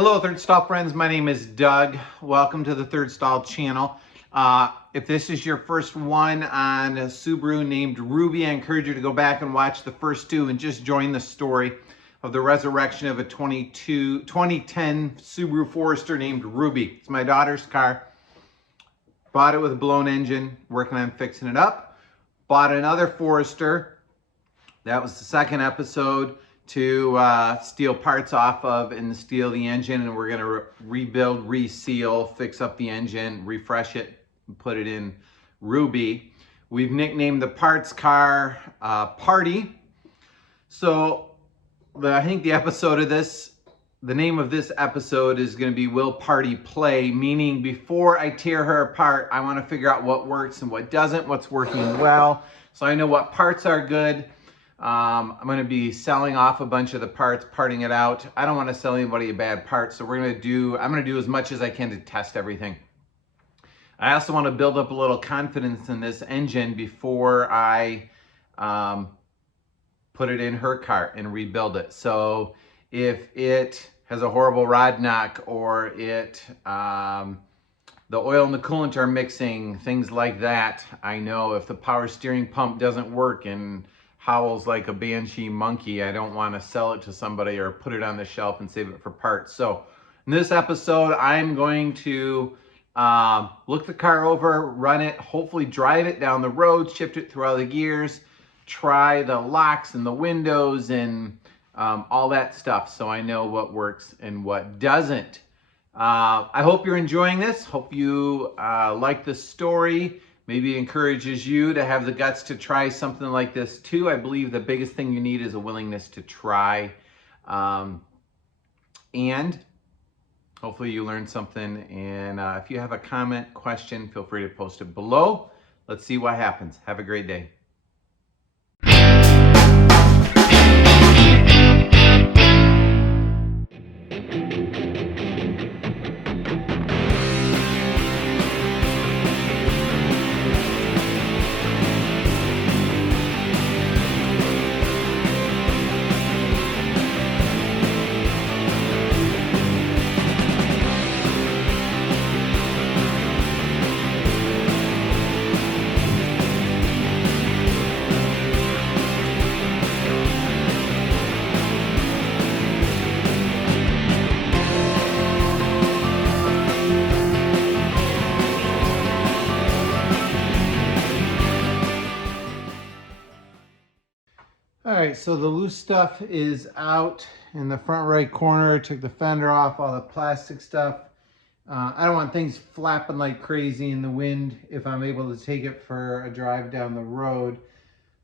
Hello, Third Stall friends. My name is Doug. Welcome to the Third Stall channel. If this is your first one on a Subaru named Ruby, I encourage you to go back and watch the first two and just join the story of the resurrection of a 2010 Subaru Forester named Ruby. It's my daughter's car. Bought it with a blown engine, working on fixing it up. Bought another Forester. That was the second episode to steal parts off of and steal the engine, and we're going to rebuild, reseal, fix up the engine, refresh it, and put it in Ruby. We've nicknamed the parts car Party. So I think the name of this episode is going to be Will Party Play, meaning before I tear her apart, I want to figure out what works and what doesn't, what's working well, so I know what parts are good. I'm going to be selling off a bunch of the parts, parting it out. I don't want to sell anybody a bad part, so I'm going to do as much as I can to test everything. I also want to build up a little confidence in this engine before I put it in her car and rebuild it. So if it has a horrible rod knock, or the oil and the coolant are mixing, things like that, I know if the power steering pump doesn't work and howls like a banshee monkey, I don't want to sell it to somebody or put it on the shelf and save it for parts. So in this episode, I'm going to look the car over, run it, hopefully drive it down the road, shift it through all the gears, try the locks and the windows and all that stuff, so I know what works and what doesn't. I hope you're enjoying this. Hope you like the story. Maybe it encourages you to have the guts to try something like this too. I believe the biggest thing you need is a willingness to try. And hopefully you learned something. And if you have a comment, question, feel free to post it below. Let's see what happens. Have a great day. All right, so the loose stuff is out in the front right corner. Took the fender off, all the plastic stuff. I don't want things flapping like crazy in the wind if I'm able to take it for a drive down the road.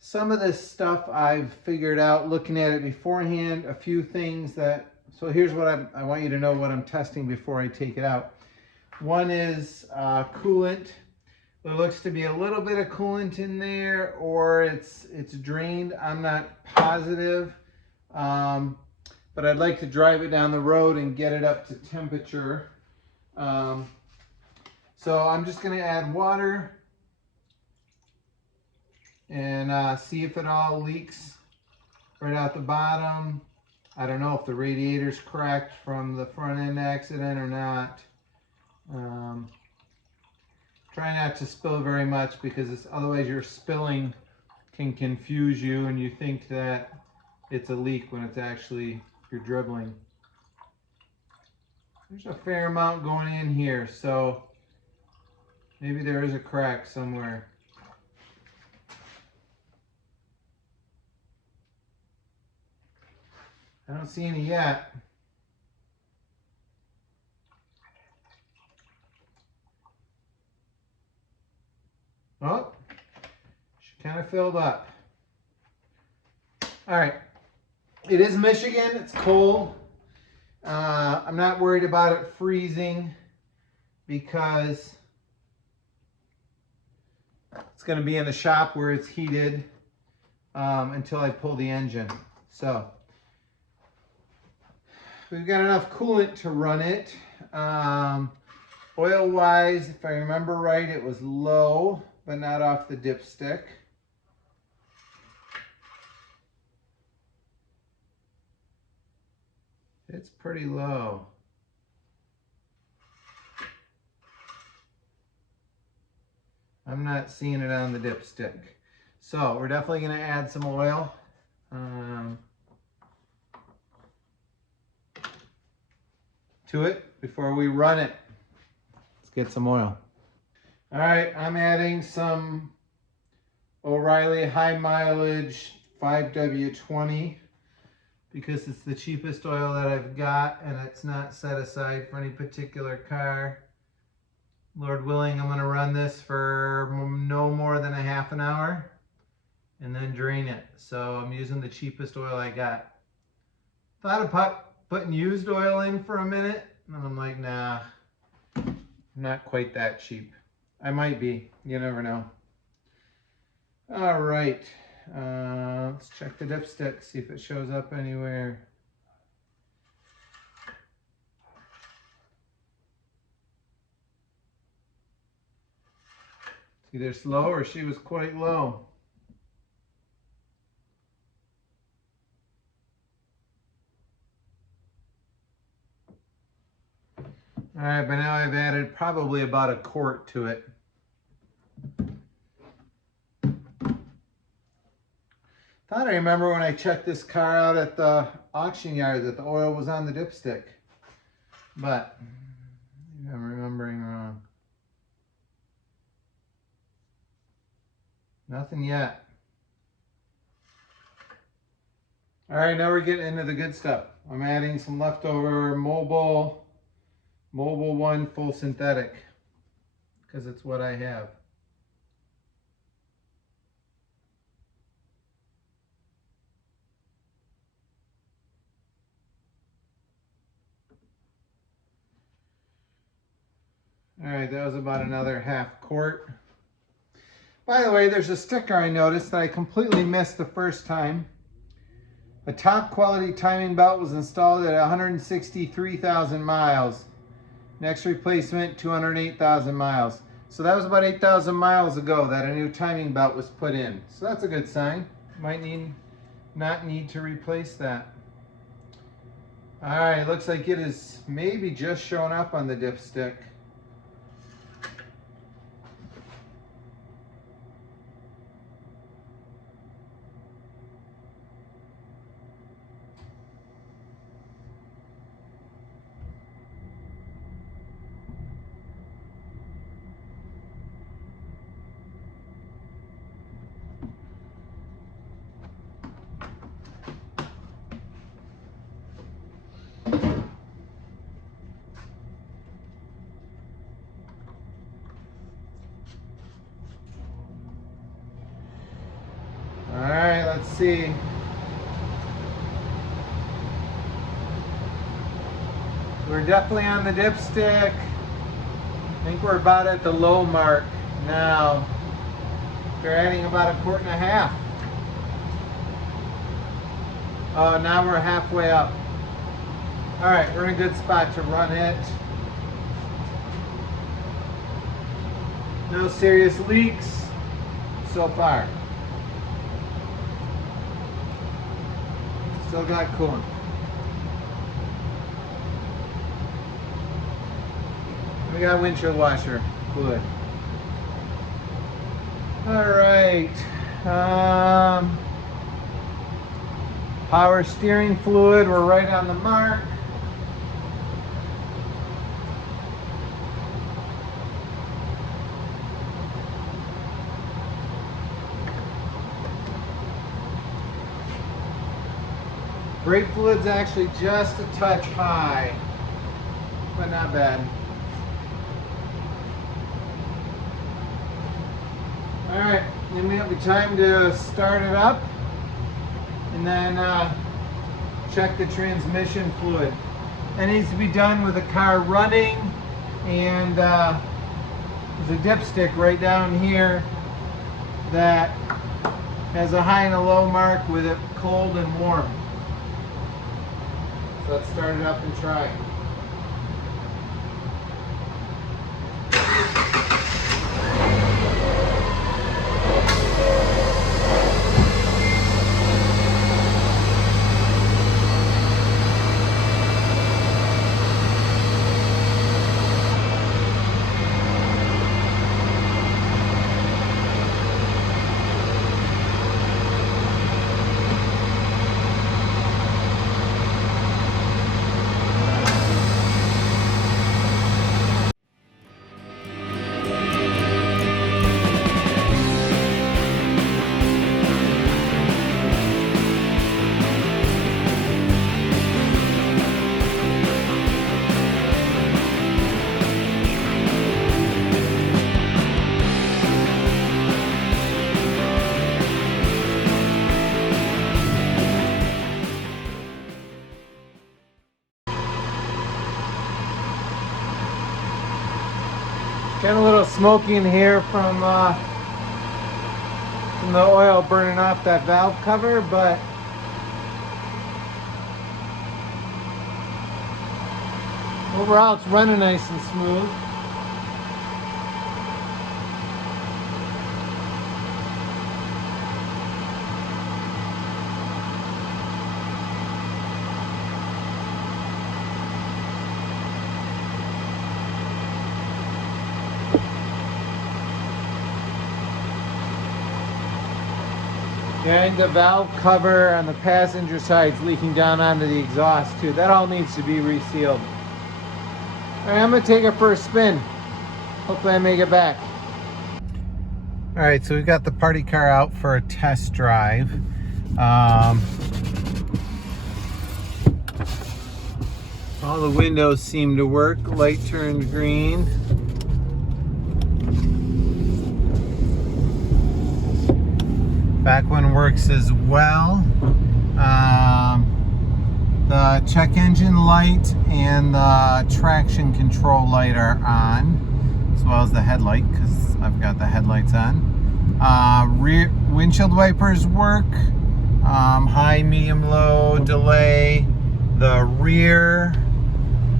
Some of this stuff I've figured out looking at it beforehand, a few things that, so here's what I want you to know what I'm testing before I take it out. One is coolant. There looks to be a little bit of coolant in there, or it's drained. I'm not positive, but I'd like to drive it down the road and get it up to temperature. So I'm just going to add water and see if it all leaks right out the bottom. I don't know if the radiator's cracked from the front end accident or not. Try not to spill very much, because otherwise your spilling can confuse you and you think that it's a leak when it's actually you're dribbling. There's a fair amount going in here, so maybe there is a crack somewhere. I don't see any yet. Oh, she kind of filled up. All right, it is Michigan, it's cold. I'm not worried about it freezing because it's going to be in the shop where it's heated until I pull the engine. So we've got enough coolant to run it. Oil wise, if I remember right, it was low, but not off the dipstick. It's pretty low. I'm not seeing it on the dipstick. So we're definitely going to add some oil. To it before we run it. Let's get some oil. All right, I'm adding some O'Reilly high mileage 5W20 because it's the cheapest oil that I've got and it's not set aside for any particular car. Lord willing, I'm going to run this for no more than a half an hour and then drain it. So I'm using the cheapest oil I got. Thought of putting used oil in for a minute, and I'm like, nah, I'm not quite that cheap. I might be, you never know. All right, let's check the dipstick, see if it shows up anywhere. It's either slow or she was quite low. All right, but now I've added probably about a quart to it. Thought I remember when I checked this car out at the auction yard that the oil was on the dipstick, but I'm remembering wrong. Nothing yet. All right, now we're getting into the good stuff. I'm adding some leftover Mobile 1 full synthetic because it's what I have. All right, that was about another half quart. By the way, there's a sticker I noticed that I completely missed the first time. A top quality timing belt was installed at 163,000 miles. Next replacement, 208,000 miles. So that was about 8,000 miles ago that a new timing belt was put in. So that's a good sign. Might not need to replace that. All right, looks like it is maybe just showing up on the dipstick. All right, let's see. We're definitely on the dipstick. I think we're about at the low mark now. They're adding about a quart and a half. Oh, now we're halfway up. All right, we're in a good spot to run it. No serious leaks so far. Still got coolant. We got windshield washer fluid. All right. Power steering fluid, we're right on the mark. Brake fluid's actually just a touch high, but not bad. All right, then we have the time to start it up and then check the transmission fluid. That needs to be done with the car running, and there's a dipstick right down here that has a high and a low mark with it cold and warm. So let's start it up and try it. Got a little smoky in here from the oil burning off that valve cover, but overall it's running nice and smooth. And the valve cover on the passenger side is leaking down onto the exhaust too. That all needs to be resealed. All right, I'm gonna take it for a spin. Hopefully I make it back. All right, so we've got the party car out for a test drive. All the windows seem to work. Light turned green. Back one works as well. The check engine light and the traction control light are on, as well as the headlight, because I've got the headlights on. Rear windshield wipers work. High, medium, low, delay. The rear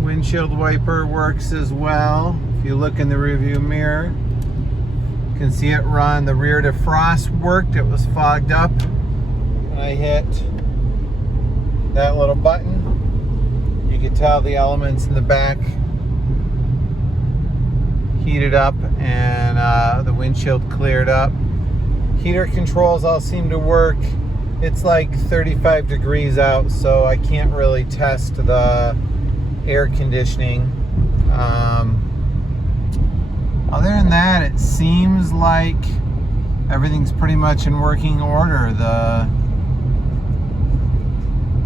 windshield wiper works as well. If you look in the rearview mirror, you can see it run. The rear defrost worked. It was fogged up. I hit that little button. You can tell the elements in the back heated up and the windshield cleared up. Heater controls all seem to work. It's like 35 degrees out, so I can't really test the air conditioning. Other than that, it seems like everything's pretty much in working order. The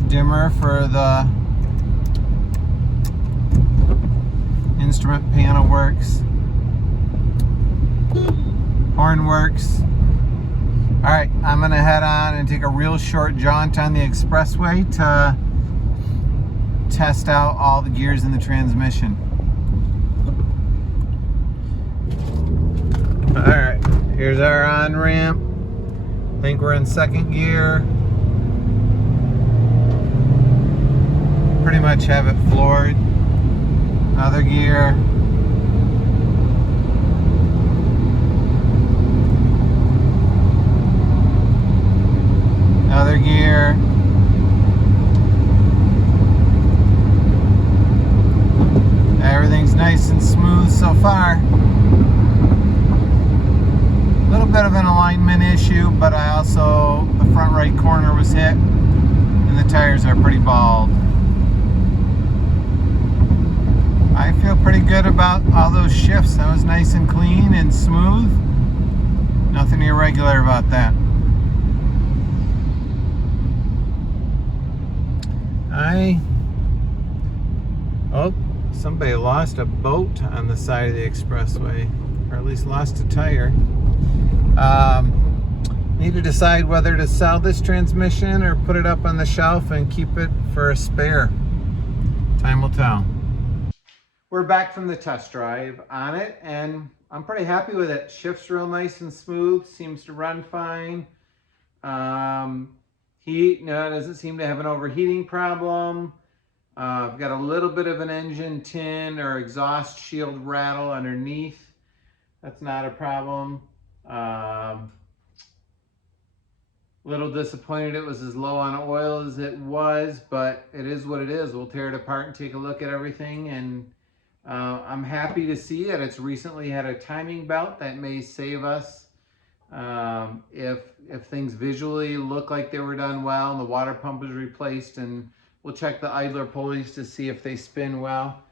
dimmer for the instrument panel works. Horn works. All right, I'm gonna head on and take a real short jaunt on the expressway to test out all the gears in the transmission. All right, here's our on-ramp. I think we're in second gear. Pretty much have it floored. Another gear. Another gear. Everything's nice and smooth so far. A little bit of an alignment issue, but the front right corner was hit and the tires are pretty bald. I feel pretty good about all those shifts. That was nice and clean and smooth. Nothing irregular about that. Oh, somebody lost a boat on the side of the expressway, or at least lost a tire. Need to decide whether to sell this transmission or put it up on the shelf and keep it for a spare. Time will tell. We're back from the test drive on it, and I'm pretty happy with it. Shifts real nice and smooth, seems to run fine. Heat, no, it doesn't seem to have an overheating problem. I've got a little bit of an engine tin or exhaust shield rattle underneath. That's not a problem. Little disappointed it was as low on oil as it was, but it is what it is. We'll tear it apart and take a look at everything, and I'm happy to see that it's recently had a timing belt that may save us if things visually look like they were done well and the water pump is replaced, and we'll check the idler pulleys to see if they spin well.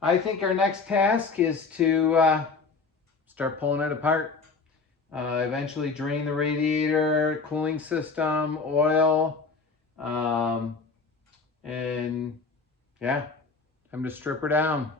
I think our next task is to start pulling it apart. Eventually drain the radiator, cooling system, oil, and yeah, time to strip her down.